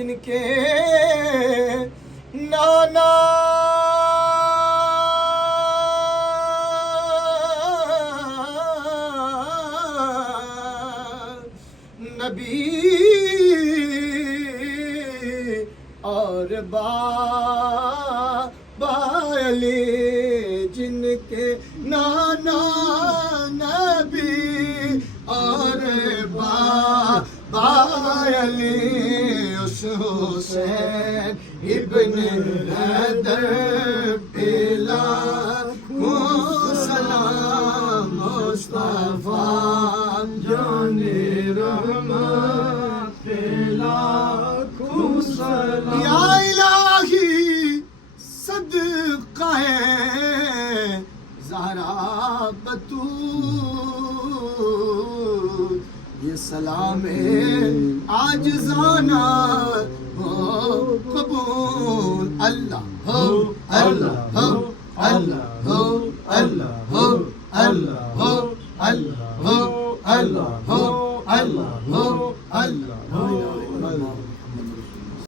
جن کے نانا نبی اور بابا علی، جن کے نانا نبی اور بابا علی، اس حسین ابن حیدر پہ لاکھوں سلام، مصطفیٰ جان رحمت پہ لاکھوں سلام، یا الہی صدقہ زہرا بتول، یہ سلام عاجزانہ ہو قبول، اللہ ہو اللہ ہو اللہ ہو اللہ ہو اللہ ہو اللہ ہو اللہ ہو اللہ ہو اللہ ہو۔